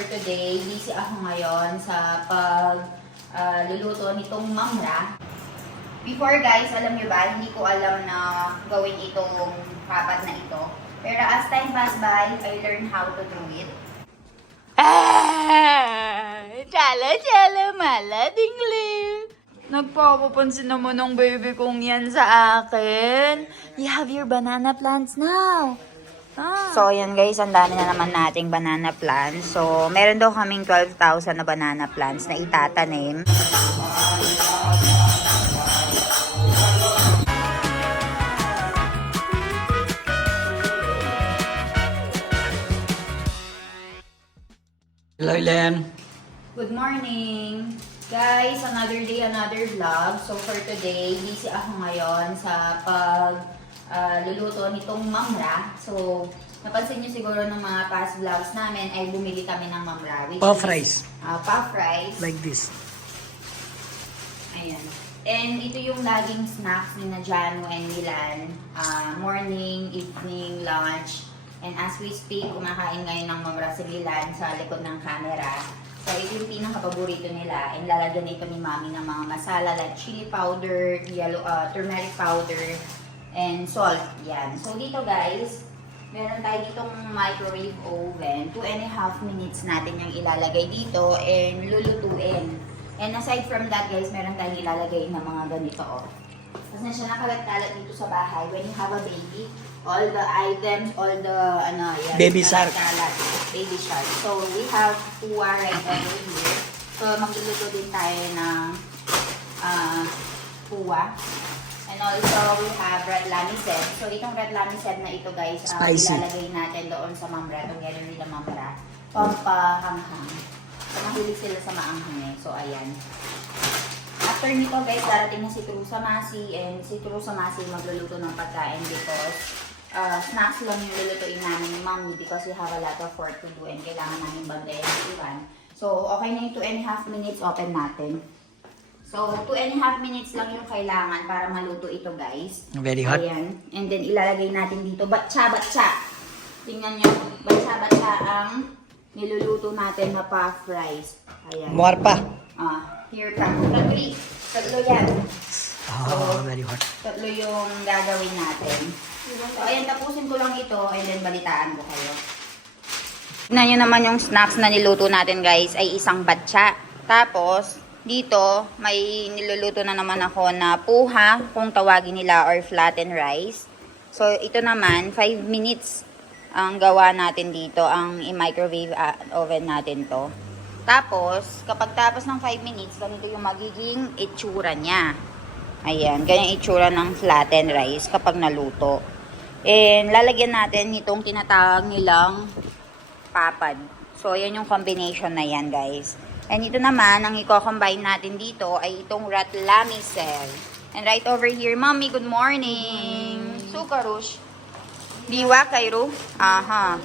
for today, busy ako ngayon sa luluto nitong mamra. Before guys, alam nyo ba, hindi ko alam na gawin itong papat na ito. Pero as time pass by, I learned how to do it. Chala, mala, dingling. Nagpapapansin naman ng baby kong yan sa akin. You have your banana plants now. So, ayan guys, ang dami na naman nating banana plants. So, meron daw kaming 12,000 na banana plants na itatanim. Hello, Len. Good morning! Guys, another day, another vlog. So, for today, busy ako ngayon sa luluto nitong mamra. So, napansin nyo siguro ng mga past vlogs namin ay bumili kami ng mamra. Puff rice. Puff rice. Like this. Ayan. And ito yung laging snacks ni na Jano and Milan. Morning, evening, lunch. And as we speak, kumakain ngayon ng mamra si Milan sa likod ng camera. So, ito yung pinaka-paborito nila. And lalagyan ito ni Mami ng mga masala like chili powder, turmeric powder, and salt. Yan. So, dito guys, meron tayo ditong microwave oven. 2.5 minutes natin yung ilalagay dito and lulutuin. And aside from that guys, meron tayong ilalagay na mga ganito. Tapos na siya nakalat-kalat dito sa bahay. When you have a baby, all the items, all the yan, Baby shark. Baby shark. So, we have puwa right over here. So, magluluto din tayo ng puwa. And also, we have red lamised. So, itong red lamised na ito guys, ilalagay natin doon sa mamra. Together with the mamra. Pampahanghang. So, mahilig sila sa maanghang eh. So, ayan. After nito guys, darating na si Trusa Masi. And si Trusa Masi magluluto ng pagkain because snacks lang yung lulutuin namin ni Mommy because we have a lot of work to do and kailangan namin bantayan si Ivan. So, okay na yung 2.5 minutes, open natin. So, 2.5 minutes lang yung kailangan para maluto ito, guys. Very hot. Ayan. And then, ilalagay natin dito. Batsa-batsa. Tingnan nyo. Batsa-batsa ang niluluto natin na puff rice. Ayan. More pa. Here pa. Tatlo yan. Oh, very hot. Tatlo yung gagawin natin. So, ayan. Tapusin ko lang ito and then balitaan ko kayo. Tingnan nyo naman yung snacks na niluto natin, guys, ay isang batsa. Tapos, dito, may niluluto na naman ako na puha, kung tawagin nila, or flattened rice. So, ito naman, 5 minutes ang gawa natin dito, ang i-microwave oven natin to. Tapos, kapag tapos ng 5 minutes, ganito yung magiging itsura niya. Ayan, ganyan itsura ng flattened rice kapag naluto. And, lalagyan natin itong tinatawag nilang papad. So, yan yung combination na yan, guys. And ito naman, ang i-combine natin dito ay itong rat lamisel. And right over here, Mommy, good morning. Sukarush. Diwa, Kairo? Aha.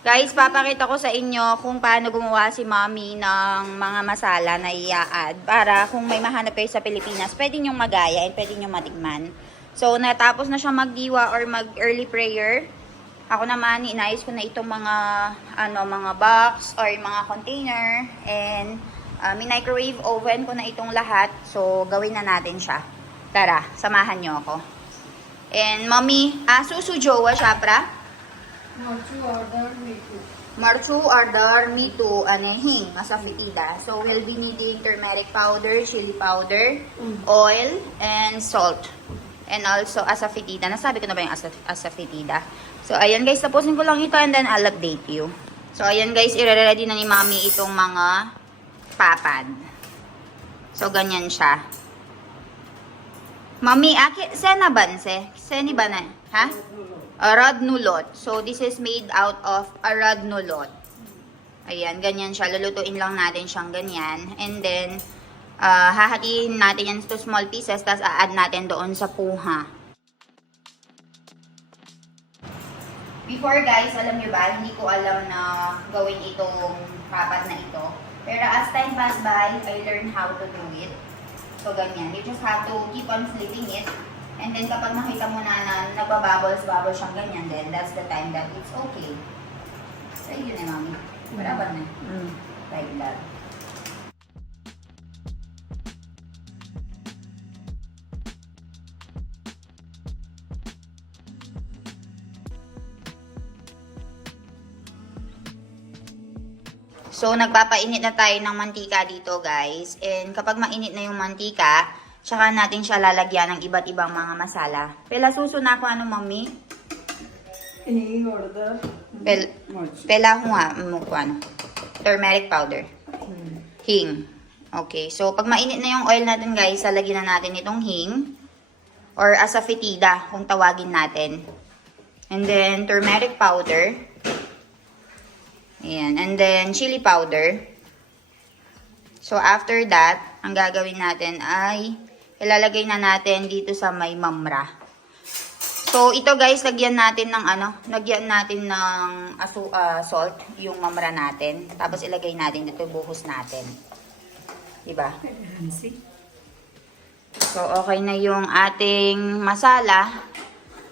Guys, papakita ko sa inyo kung paano gumawa si Mommy ng mga masala na i-add para kung may mahanap kayo sa Pilipinas, pwede nyong magaya and pwede nyong matikman. So, natapos na siya magdiwa or mag-early prayer. Ako naman, inayos ko na itong mga mga box or mga container and microwave oven ko na itong lahat. So, gawin na natin siya. Tara, samahan nyo ako. And, Mommy, susu jowa siya, pra? Marchu order me to anehing masafitida. So, we'll be needing turmeric powder, chili powder, oil, and salt. And also, asafetida. Nasabi ko na ba yung asafetida? So, ayan guys, tapusin ko lang ito and then I'll update you. So, ayan guys, i-ready na ni Mommy itong mga papad. So, ganyan siya. Mommy, sena banse? Seni ba na? Ha? Radnulot. So, this is made out of radnulot. Ayan, ganyan siya. Lulutuin lang natin siyang ganyan. And then, hahatiin natin yan to small pieces, tapos a-add natin doon sa puha. Before guys, alam nyo ba, hindi ko alam na gawin itong papat na ito. Pero as time pass by, I learned how to do it. So ganyan, you just have to keep on flipping it. And then kapag makita mo na nagbabubbles siyang ganyan, then that's the time that it's okay. Ay, yun eh, mami. Wala ba na? Like that. So, nagpapainit na tayo ng mantika dito, guys. And kapag mainit na yung mantika, tsaka natin siya lalagyan ng iba't ibang mga masala. Pela suso na ako, ano, mami? Pela hunga, ano? Turmeric powder. Hing. Okay, so pag mainit na yung oil natin, guys, lalagyan na natin itong hing. Or asafetida, kung tawagin natin. And then, turmeric powder. Ayan. And then, chili powder. So, after that, ang gagawin natin ay ilalagay na natin dito sa may mamra. So, ito guys, lagyan natin ng salt, yung mamra natin. Tapos, ilagay natin dito, buhos natin. Diba? So, okay na yung ating masala.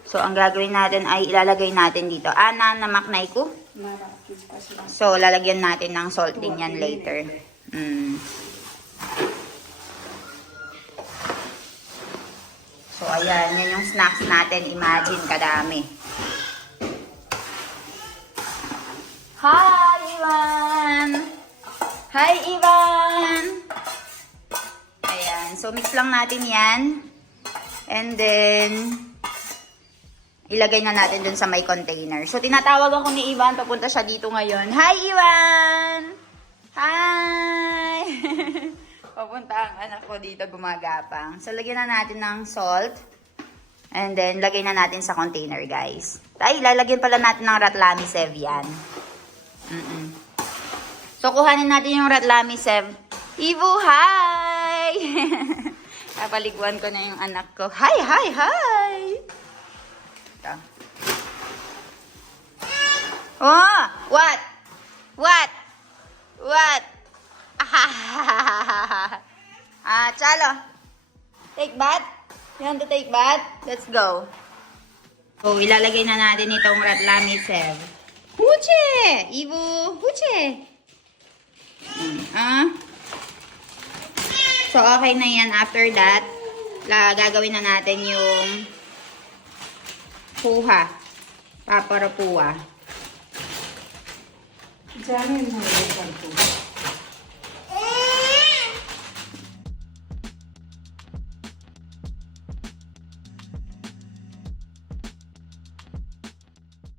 So, ang gagawin natin ay ilalagay natin dito. Ana, namaknay ko. So, lalagyan natin ng salt din yan later. So, ayan. Yan yung snacks natin. Imagine, kadami. Hi, Ivan! Hi, Ivan! Ayan. So, mix lang natin yan. And then, ilagay na natin dun sa may container. So, tinatawag ako ni Ivan. Papunta siya dito ngayon. Hi, Ivan! Hi! Papunta ang anak ko dito gumagapang. So, lagyan na natin ng salt. And then, lagay na natin sa container, guys. Ay, lalagyan pala natin ng Ratlamisev yan. So, kuhanin natin yung Ratlamisev. Ivo, hi! Kapaliguan ko na yung anak ko. Hi, hi, hi! Oh, what? What? What? Chalo. Take bath? You want to take bath? Let's go. So, ilalagay na natin itong Ratlamisev. Huche! Ivo, huche! So, okay na yan. After that, gagawin na natin yung puha. Paparapuwa.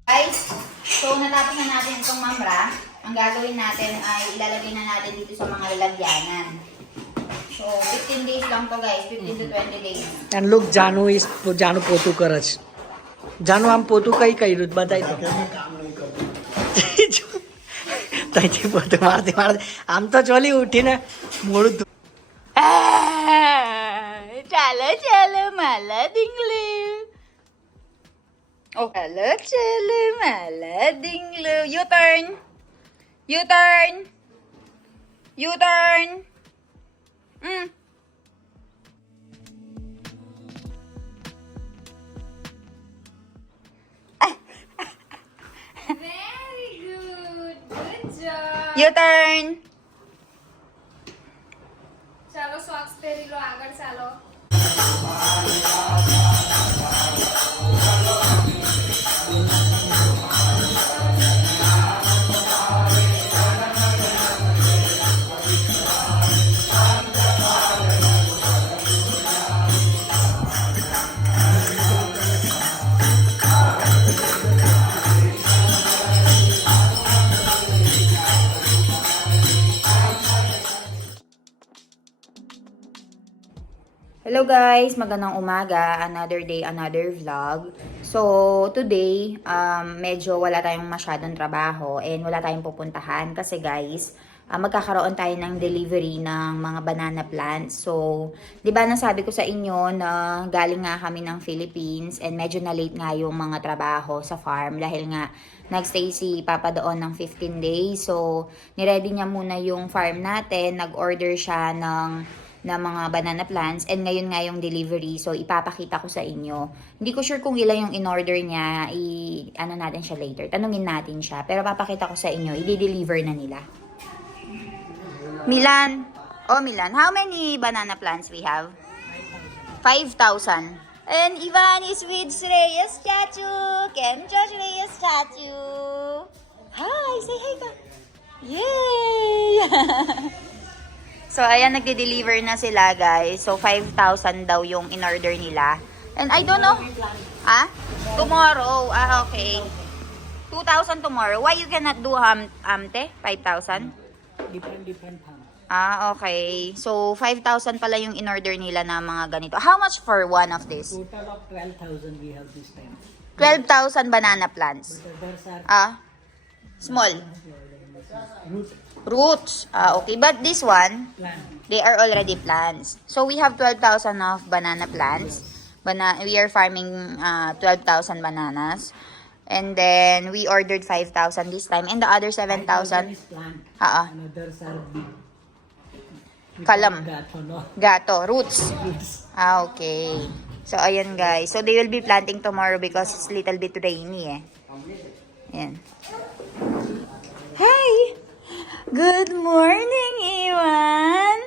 Guys, so natapos na natin itong mamra. Ang gagawin natin ay ilalagay na natin dito sa mga lalagyanan. So, 15 days lang to guys. 15 to 20 days. And look, Janu potu karach. Janu am potu kai ruth batai to. Taiti potu marte. Am to choli uthi na modu. Chalo, mala dinglu. Oh, chalo, mala dinglu. U-turn. U-turn. U-turn. Very good. Good job. U-turn. ચાલો સોક્સ પહેરી લો આગળ ચાલો. Hello guys, magandang umaga. Another day, another vlog. So, today, medyo wala tayong masyadong trabaho and wala tayong pupuntahan kasi guys, magkakaroon tayo ng delivery ng mga banana plants. So, di ba nasabi ko sa inyo na galing nga kami ng Philippines and medyo na late nga yung mga trabaho sa farm dahil nga nagstay si Papa doon ng 15 days. So, niready niya muna yung farm natin. Nag-order siya ng na mga banana plants. And ngayon nga yung delivery. So, ipapakita ko sa inyo. Hindi ko sure kung ilan yung in-order niya. Ano natin siya later. Tanungin natin siya. Pero papakita ko sa inyo. I-deliver na nila. Milan. Oh, Milan. How many banana plants we have? 5,000. And Ivan is with Shreya's statue. Can Josh Shreya's statue? Hi! Say hi ka! Yay! So, ayan, nagde-deliver na sila, guys. So, 5,000 daw yung in-order nila. And I don't know. Ah? Tomorrow. Ah, okay. 2,000 tomorrow. Why you cannot do amte? 5,000? Different ham. Ah, okay. So, 5,000 pala yung in-order nila na mga ganito. How much for one of this? Total of 12,000 we have this time. 12,000 banana plants. Others are Ah, small. root Roots. Ah, okay. But this one, plant. they are already plants. So, we have 12,000 of banana plants. We are farming 12,000 bananas. And then, we ordered 5,000 this time. And the other 5,000 7,000, is plant. and others are big. kalam. Gato, no? Gato. Roots. Roots. Ah, okay. So, ayan guys. So, they will be planting tomorrow because it's little bit rainy eh. Ayan. Hi! Good morning, Iwan!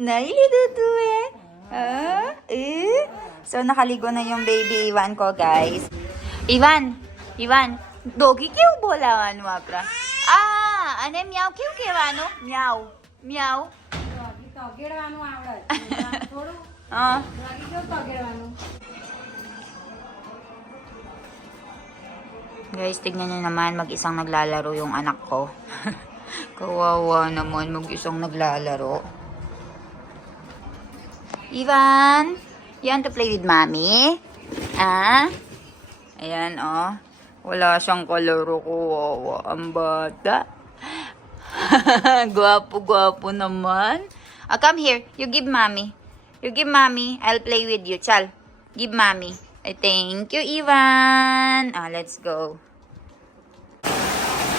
Nailitutu eh. Ah, eh? So, nakaligo na yung baby Iwan ko, guys. Iwan! Dogi kyo bola ano apra? Ah, ane meow kyo kewano? Meow. તગેડવાનું આવડે થોડું Ah. લાગી ગયું તગેડવાનું. Guys, tignan nyo naman, mag-isang naglalaro yung anak ko. Kawawa naman, mag-isang naglalaro. Ivan, you want to play with mommy? Ah? Ayan, oh. Wala siyang kalaro, kawawa ang bata. Gwapo naman. Ah, come here. You give mommy. I'll play with you. Chal, give mommy. Thank you, Ivan. Let's go.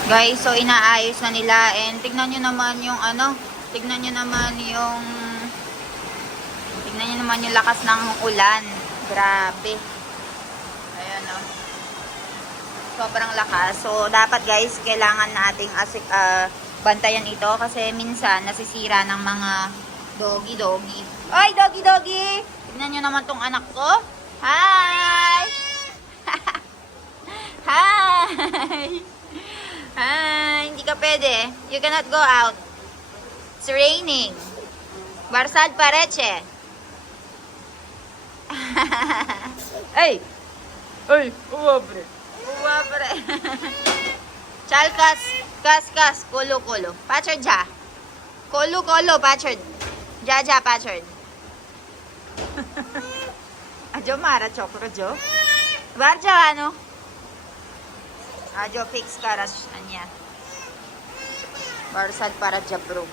Guys, so inaayos na nila. And tignan nyo naman yung tignan nyo naman yung lakas ng ulan. Grabe. Ayan, oh. Sobrang lakas. So, dapat guys, kailangan nating bantayan ito kasi minsan nasisira ng mga doggy. Ay, doggy! Tignan nyo naman tong anak ko. Hi! Hi! Hi! Hindi ka pwede. You cannot go out. It's raining. Barsad pareche. Ay! Uwabre. Chal, kas. Kolo. Pachard ja. Kolo, pachard. Ja, pachard. Ajo, mara, chokro, jo. Barja, ano? Ajo, fix karas, anya. Barsad para jabro.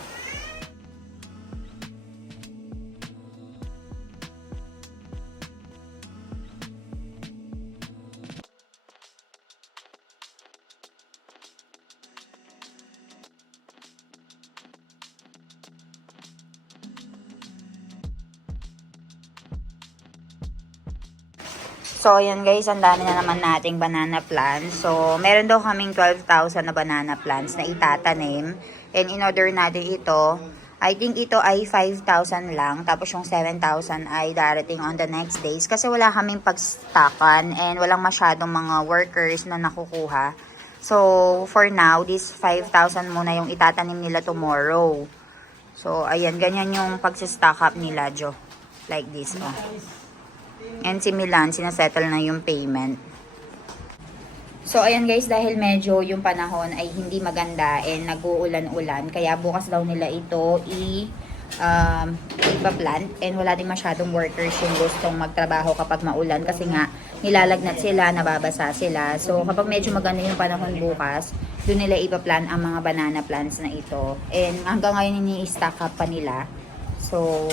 So, ayan guys, ang dami na naman nating banana plants. So, meron daw kaming 12,000 na banana plants na itatanim. And in order natin ito, I think ito ay 5,000 lang. Tapos yung 7,000 ay darating on the next days. Kasi wala kaming pagstakan and walang masyadong mga workers na nakukuha. So, for now, this 5,000 muna yung itatanim nila tomorrow. So, ayan, ganyan yung pagsistock up nila, Jo. Like this, oh. And si Milan, sinasettle na yung payment. So, ayan guys, dahil medyo yung panahon ay hindi maganda and nag-uulan-ulan, kaya bukas daw nila ito ipa-plant and wala din masyadong workers yung gustong magtrabaho kapag maulan kasi nga nilalagnat sila, nababasa sila. So, kapag medyo maganda yung panahon bukas, doon nila ipa-plant ang mga banana plants na ito. And hanggang ngayon ini-stock up pa nila. So,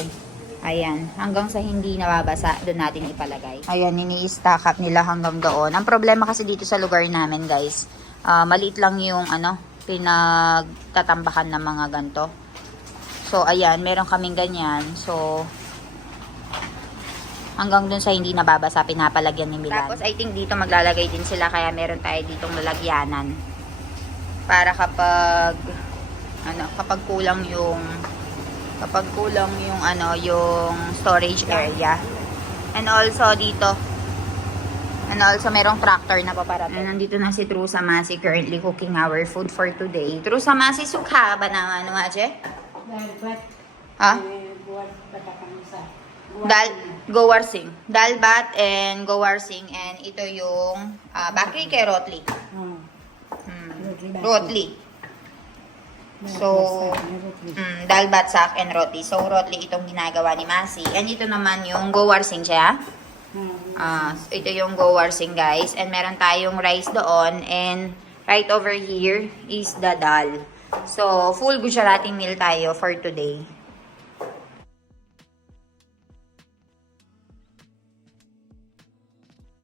ayan, hanggang sa hindi nababasa, doon natin ipalagay. Ayan, ini-stack up nila hanggang doon. Ang problema kasi dito sa lugar namin, guys, maliit lang yung pinagtatambakan ng mga ganto. So, ayan, meron kaming ganyan. So, hanggang dun sa hindi nababasa, pinapalagyan ni Milan. Tapos, I think dito maglalagay din sila, kaya meron tayo ditong lalagyanan. Para kapag kulang yung yung storage area. And also dito, merong tractor na paparating. And nandito na si Trusa Masi currently cooking our food for today. Trusa Masi, sukha ba naman ano aje? Ha? Gowarsing. Dalbat and gowarsing. And ito yung bakri kay rotli. Rotli. So, dalbat, sak, and rotli. So, rotli itong ginagawa ni Masi. And ito naman yung gowarsing siya. So ito yung gowarsing, guys. And meron tayong rice doon. And right over here is the dal. So, full Gujarati meal tayo for today.